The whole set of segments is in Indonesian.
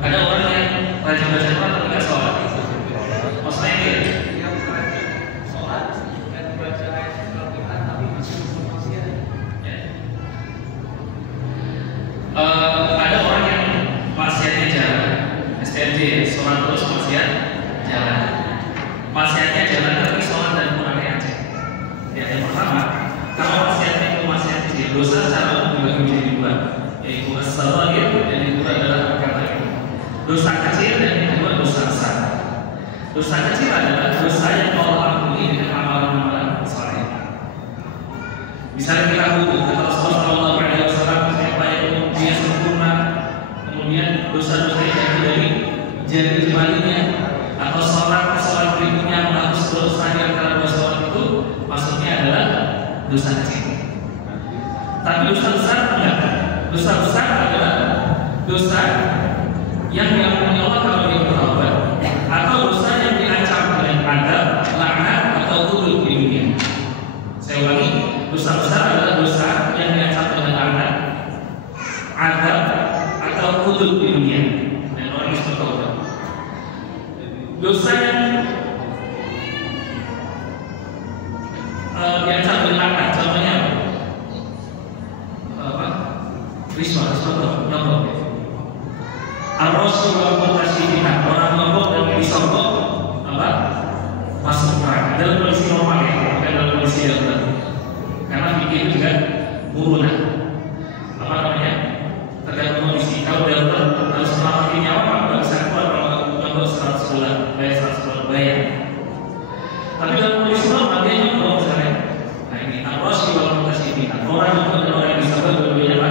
Ada orang yang rajin baca Quran tapi nggak sholat. Maksudnya dia sholat dan baca ayat Al-Quran tapi masih bermaksiat. Ada orang yang maksiatnya jalan, STMJ, sholat terus maksiat jalan. Maksiatnya jalan tapi sholat dan Qurannya aja. Ya, yang pertama, kalau maksiatnya itu maksiat kecil, dosa secara umum dibagi menjadi dua, yaitu as-sagha'ir dan yang kedua adalah al-kaba'ir. Dosa kecil dan yang kedua dosa besar. Dosa kecil adalah dosa yang Allah ampuni dengan amalan-amalan saleh. Misalnya kita wudhu, kata Rasulullah SAW, siapa yang dia sempurna, kemudian dosa-dosanya jatuh dari jari jemarinya, atau sholat berikutnya menghapus dosa di antara dua sholat itu, maksudnya adalah dosa kecil. Tapi dosa besar enggak. Dosa besar adalah dosa yang diampuni Allah kalau dia bertaubat, atau dosa yang diancam dengan adab, laknat atau hudud di dunia. Saya ulangi, dosa besar adalah dosa yang diancam dengan laknat, adab atau hudud di dunia dan orang yang bertaubat. Dosa yang diancam dengan laknat, contohnya apa? Riswa, nyogok. Ar-Rasul wa mutasyibihan, orang nyogok dan disogok apa? Masuk neraka dalam kondisi normal ya, bukan dalam kondisi darurat. Karena fikih juga muruna. Apa namanya? Tergantung kondisi. Kalau darurat harus selamatin nyawa, nggak bisa keluar kalau nyogok 100 bulan, bayar 100 bulan bayar. Tapi dalam kondisi normal dia nyogok misalnya. Nah ini Ar-Rasul wa mutasyibihan, orang nyogok dan orang yang disogok dua-duanya apa?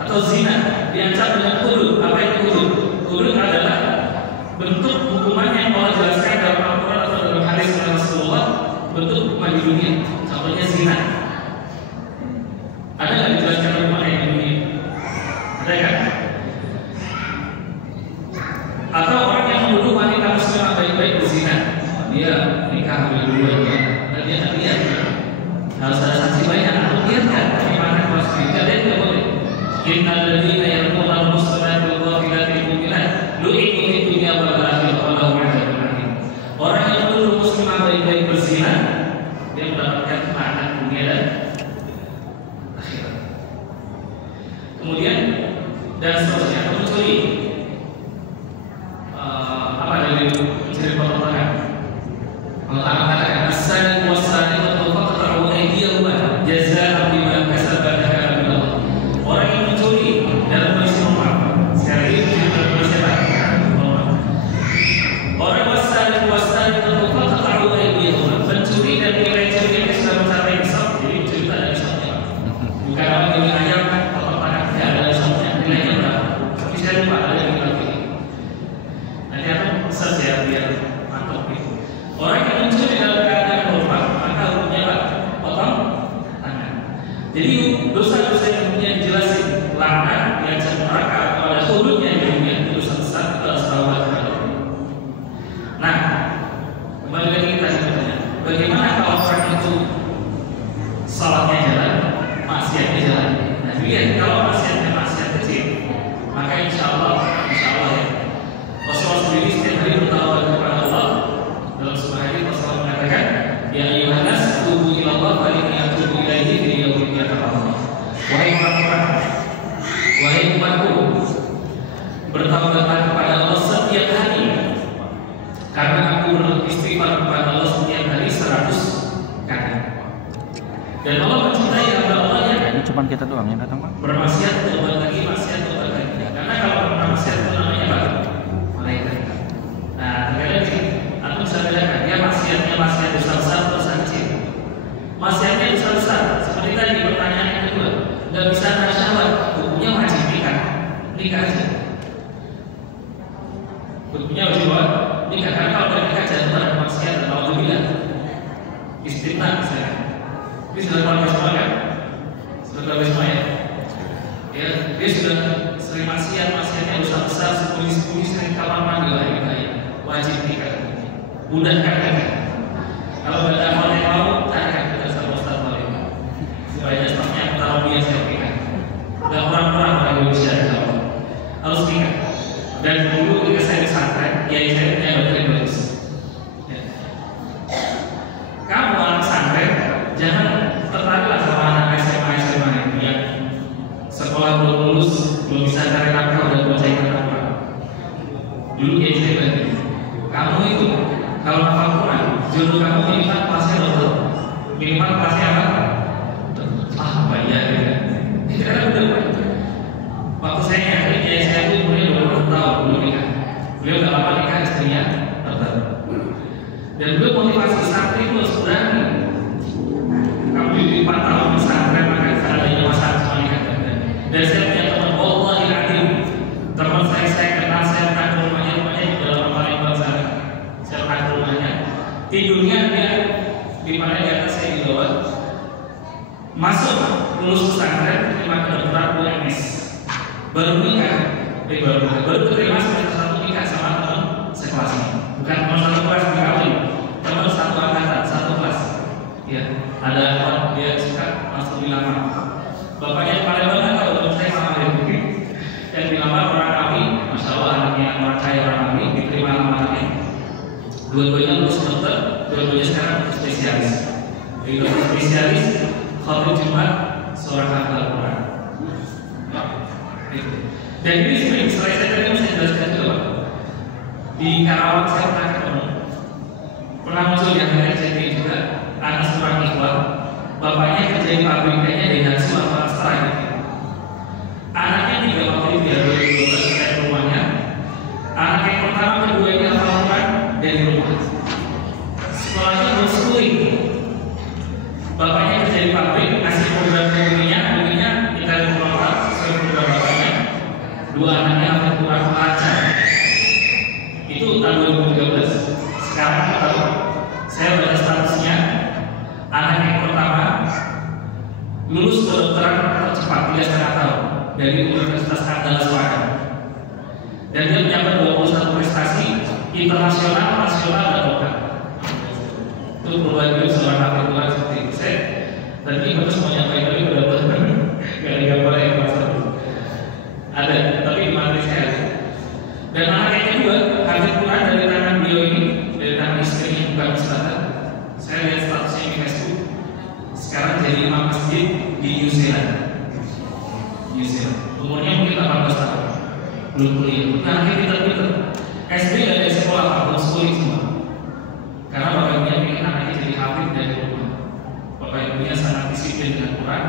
Atau zina diancam dengan hudud. Apa itu hudud? Hudud adalah bentuk hukuman yang Allah jelaskan dalam Al-Quran atau dalam hadis dari Rasulullah, bentuk hukuman di dunia. Contohnya zina. Ada nggak dijelaskan hukuman yang di dunia? Ada kan? Atau orang yang menuduh wanita muslimah baik-baik berzina, dia nikah ambil dua ya, dan dia nggak lihat. Harus ada saksi banyak. Atau lihat kan? Bagaimana kalau dia tidak boleh. Innal ladzina yarmuna al-muslimati wal ghafilati al-mu'minat lu'inu fid dunya wal akhirati wa lahum 'adzabun 'adzim. Orang yang menuduh muslimah baik-baik berzina, dia mendapatkan laknat dunia dan akhirat. Kemudian dan seterusnya, mencuri. Apa dari mencuri potong tangan? Allah Ta'ala katakan as-sariqu was-sariqatu faqta'u aydiyahuma jazaa'an bima kasaba nakala min Allah. Orang yang mencuri dalam kondisi normal, sekali lagi dalam kondisi normal. Orang was-sariqu faqta'u aydiyahuma, pencuri dan nilai curinya sudah mencapai nisab, jadi mencuri tak ada nisabnya. Bukan orang yang ayam potong tangan, tidak ada nisabnya, nilainya berapa? Tapi saya lupa ada yang lagi. Nanti akan search ya biar mantap gitu. Orang yang mencuri dalam keadaan normal, maka hukumnya apa? Potong tangan. Jadi dosa-dosa yang dijelasin laknat, diancam neraka, atau ada hududnya di dunia, itu dosa besar, itu harus taubat kepada Allah. Nah, kembali lagi kita sebenarnya, bagaimana kalau orang itu salatnya jalan, maksiatnya jalan? Nah, lihat kalau maksiatnya maksiat kecil, maka insya Allah ya, Rasulullah sendiri setiap hari bertaubat kepada Allah. Dalam sebuah hadis Rasulullah mengatakan, ya ayyuhan nas tubu ila Allah fa inni atubu ilaihi fi yaumin yataqabbal. Wahai umatku, bertaubatlah kepada Allah setiap hari, karena aku beristighfar kepada Allah setiap hari 100 kali. Dan Allah mencintai hamba Allah yang ini cuma kita doang yang datang, Pak. bermaksiat tobat lagi, maksiat tobat lagi. Karena kalau bermaksiat itu namanya apa? Malaikat. Nah, terkadang sih aku bisa bedakan dia maksiatnya maksiat dosa besar, dosa kecil. Maksiatnya dosa besar, seperti tadi pertanyaan yang kedua, nggak bisa nahan syahwat, hukumnya wajib nikah aja. Hukumnya wajib nikah, karena kalau nikah jatuh pada maksiat dan alhamdulillah istimna misalnya. Ini sudah keluarga semua kan? Sudah keluarga semua ya? Ya, dia sudah sering maksiatnya dosa besar, sepuluh sering kamar mandi hari-hari, wajib nikah. Mudahkan kan? Kalau ada orang yang mau, tanyakan kita sama Ustaz Malim. Supaya stafnya taruh dia saya nikah. Gak kurang-kurang orang Indonesia. harus ingat. Dan dulu ketika saya di pesantren, ya saya punya doktrin bagus. Ya. Kamu anak pesantren, jangan tertariklah sama anak SMA yang sekolah belum lulus, belum bisa cari nafkah udah baca Al-Quran. Dulu ya saya bilang, kamu itu kalau hafal Quran, jodoh kamu minimal kelasnya dokter, minimal kelasnya apa? Apa ya? Karena benar. Waktu saya nyari, ya saya itu umurnya 20 tahun belum nikah. Beliau nggak lama nikah, istrinya dokter. Dan beliau motivasi santri itu harus berani. Kamu di 4 tahun pesantren maka adanya masalah sama nikah. Dan saya punya teman, wallahi alim, teman saya kenal, saya pernah ke rumahnya di dalam Palembang sana. Saya pernah ke rumahnya, tidurnya dia di mana di atas, saya di bawah. Masuk lulus pesantren, terima kedokteran UMS, baru nikah, baru terima semester 1 nikah sama teman sekelasnya, bukan teman satu kelas dikawin, teman satu angkatan, satu kelas. Ya, ada orang dia suka masuk di lama. Bapaknya Palembang kan tahu teman saya sama dia, yang dilamar orang kami, masya Allah anaknya orang kaya orang kami, diterima lamarannya. Dua-duanya lulus dokter, dua-duanya sekarang spesialis. Jadi dokter spesialis, khotib Jumat, seorang hafal Al-Quran. Dan ini sebenarnya selain saya tadi saya jelaskan juga Pak. Di Karawang saya pernah muncul di akhirnya jadi juga anak seorang ikhwan, bapaknya kerja di pabrik kayaknya di Hatsu atau Astra gitu. Anaknya 3 waktu itu dia 2012 saya ke rumahnya. Anak yang pertama kedua ini hafal Al-Quran dari rumah. Sekolahnya homeschooling. Bapaknya kerja di pabrik, ngasih program bunyinya kita berlomba sesuai program bapaknya. 2 anaknya hafal Quran lancar. Itu tahun 2013. Sekarang kalau saya baca statusnya, anak yang pertama lulus kedokteran tercepat 3,5 tahun dari Universitas Andalas Padang. Dan dia mencapai 21 prestasi internasional, nasional, dan lokal. Itu perubahan hidup seorang hafal Quran seperti itu. Saya tadi bagus mau nyampaikan tapi udah gak ada gambar yang masa ada, tapi di materi saya. Dan anak yang kedua hafal Quran dari tangan beliau ini, dari tangan istrinya bukan Ustazah. Saya lihat statusnya di Facebook. Sekarang jadi imam masjid di New Zealand. Umurnya mungkin 18 tahun, belum kuliah. Anaknya pinter-pinter. SD gak ada sekolah, homeschooling semua. Karena bapak ibunya ingin anaknya jadi hafid dari rumah. Bapak ibunya sangat disiplin dengan Quran.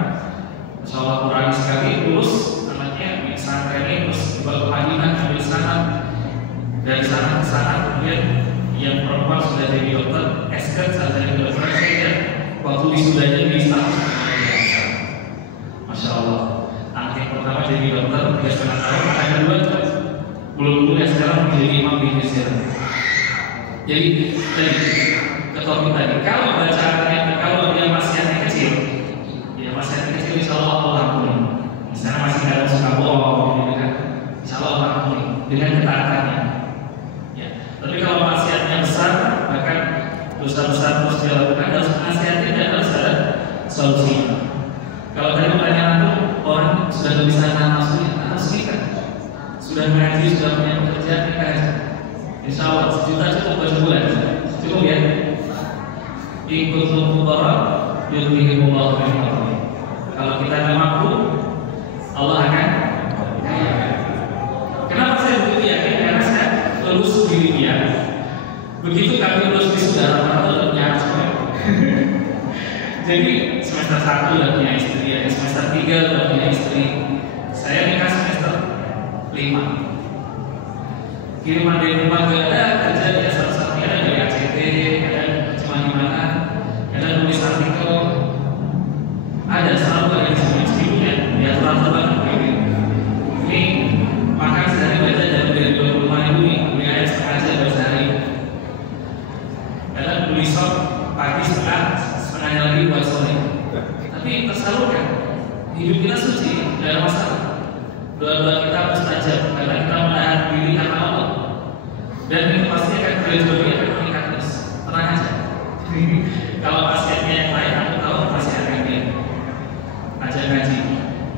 Insya Allah Quran sekali lulus, anaknya di pesantren ini terus dibawa ke Madinah ambil sanad. Dari sana ke sana, kemudian yang perempuan sudah jadi dokter, S.K. saat jadi dokter saya waktu wisudanya di status Masya Allah. Anak yang pertama jadi dokter 3,5 tahun, anak kedua belum kuliah sekarang menjadi imam di Indonesia. Jadi tadi ketopik tadi, kalau bacaannya kalau dia masih yang kecil, ya masih yang kecil insya Allah Allah ampuni. Misalnya masih dalam suka bohong, gitu kan, insya Allah Allah ampuni dengan ketaatannya. Ya. Tapi kalau maksiatnya besar, bahkan dosa besar terus dilakukan, harus menasihati dan harus ada solusi. Kalau tadi pertanyaan itu orang sudah bisa nafsunya, harus nikah. Sudah mengaji, sudah punya pekerjaan, nikah aja. Insya Allah 1 juta cukup per bulan, cukup ya. Ikut fuqara yughnihimullahu min fadlihi. Kalau kita tidak mampu, Allah akan kaya. Kenapa saya begitu yakin? Karena saya lulus di Libya. Begitu kami lulus wisuda, rata-rata udah punya anak semua. Jadi semester 1 udah punya istri, ya. Semester 3 udah punya istri. Saya nikah semester 5. Kiriman dari rumah gak ada, kerja dia satu-satunya ada dari ACT, ada cuma di mana, ada nulis artikel, ada selalu ada di sini ya, diatur-atur banget. Ini makan sehari baca dari 25.000 nih, beli air setengah aja baru sehari. Ada beli sop pagi setengahnya lagi buat sore. Tapi tersalurkan, hidup kita suci, tidak ada masalah. Doa-doa kita mustajab karena kita menahan diri karena Allah. Dan itu pasti akan berjodohnya akan meningkat terus. Tenang aja. Kalau pasiennya yang lain, aku tahu pasti akan dia ajak ngaji,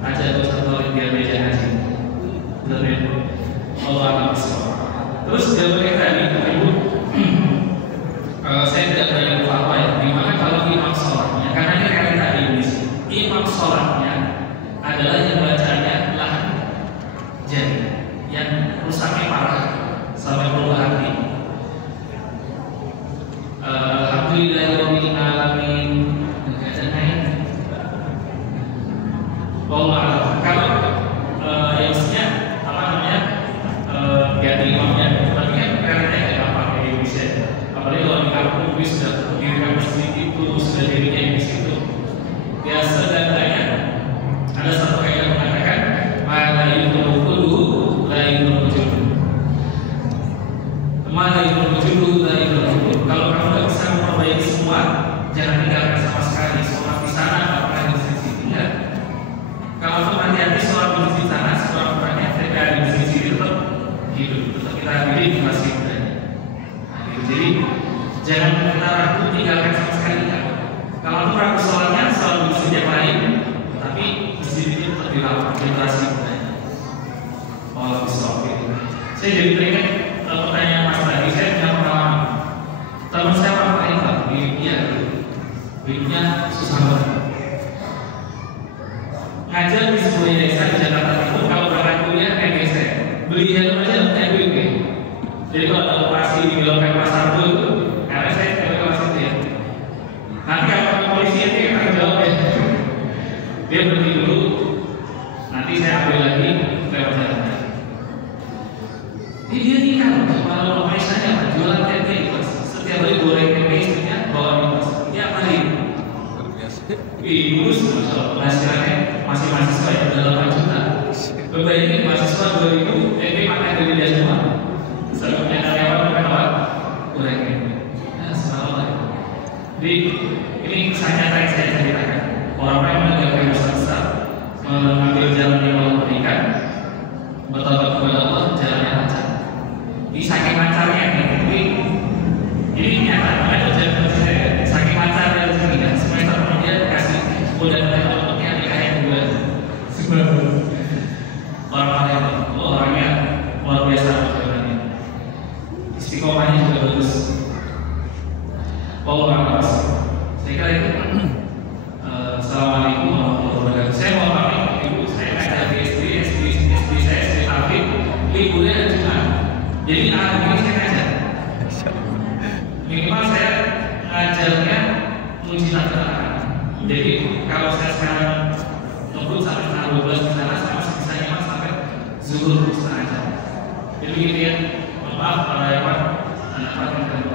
ajak dosa tolong biar belajar ngaji. sebenarnya. Allah alam bisawab. Terus jawabannya tadi, Ibu, saya tidak berani apa ya. Dimana kalau imam sholatnya, karena ini realita di Indonesia, imam sholatnya adalah yang bacanya lahan jadi, yang rusaknya parah sampai berubah hati. Alhamdulillahirabbil alamin. Enggak ada naik. Wallah, kalau yang maksudnya apa namanya ganti imamnya, tapi kan realita nggak gampang di Indonesia. Apalagi kalau di kampung sudah berdirikan masjid itu sudah dirinya di situ. Biasa datanya ada satu kaidah mengatakan la yudhulu la yudhulu. Mala yudhulu la yudhulu. Kalau kamu nggak bisa memperbaiki semua, jangan tinggalkan sama sekali. Sholat di sana, apakah di sini tidak. Kalau tuh hati-hati sholat di sana, sholat banyak tidak di sini tetap hidup, tetap kita pilih di masjid. Jadi jangan kita ragu tinggalkan sama sekali kan. Kalau tuh ragu sholatnya, sholat di masjid yang lain, tapi masjid itu tetap dilakukan generasi budaya. Allah bisawab. Saya jadi teringat pertanyaan Mas tadi. Saya punya pengalaman. Teman saya orang lain Pak, hidupnya susah banget. Ngajar di sebuah desa di Jakarta Timur, kalau berangkat kuliah kayak saya beli helm aja kayak gue. Jadi kalau ada operasi di beloknya pasar itu, karena saya tidak kelas itu ya. Nanti kalau polisi itu akan jawab ya. Dia berhenti dulu, nanti saya ambil lagi lewat jalan. Dia nikah loh, kalau rumah saya jualan tempe, setiap hari goreng tempe istrinya bawa di mas. Dia apa nih? Ibu penghasilannya masih mahasiswa ya, udah 8 juta. Bapak ini mahasiswa 2000, tempe makan dari dia semua. Sebelumnya karyawan bukan apa? Goreng tempe. Nah, subhanallah. Jadi ini kisah nyata yang saya ceritakan. Orang-orang yang meninggalkan dosa besar, mengambil jalan yang Allah berikan, bertobat kepada Allah, jalannya lancar. Di saking lancarnya ini nyata, makanya ujian saya saking lancarnya rezeki kan, semester kemudian kasih udah untuknya nikahnya bulan. Orangnya luar biasa perjalanannya, istiqomahnya juga bagus. Allah saya kira itu. Assalamualaikum warahmatullahi wabarakatuh. Saya mau pamit Ibu, saya ngajar di SD saya SD Tafid, liburnya ada Jumat. Jadi hari ini saya ngajar. Minimal saya ngajarnya mujilat anak. Jadi kalau saya sekarang ngebut sampai setengah 12 di sana, saya masih bisa nyimak sampai zuhur setengah jam. Jadi gitu ya. Maaf para hewan, anak-anak